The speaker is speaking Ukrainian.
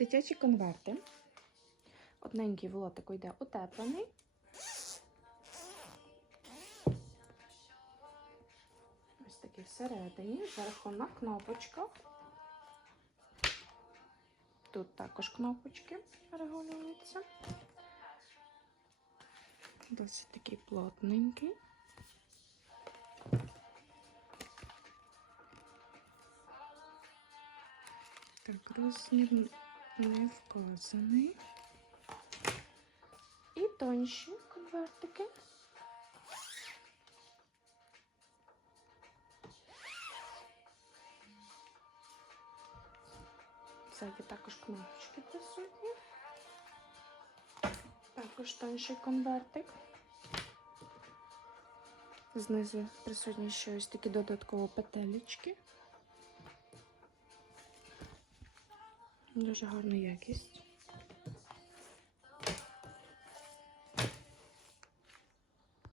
Дитячі конверти. Одненький в лотику йде утеплений. Ось такий всередині, зверху на кнопочках. Тут також кнопочки регулюються. Досить такий плотненький. Так, розмір не вказаний. І тонші конвертики. Ззаді також кнопочки присутні. Також тонший конвертик. Знизу присутні ще ось такі додаткові петелечки. Дуже гарна якість.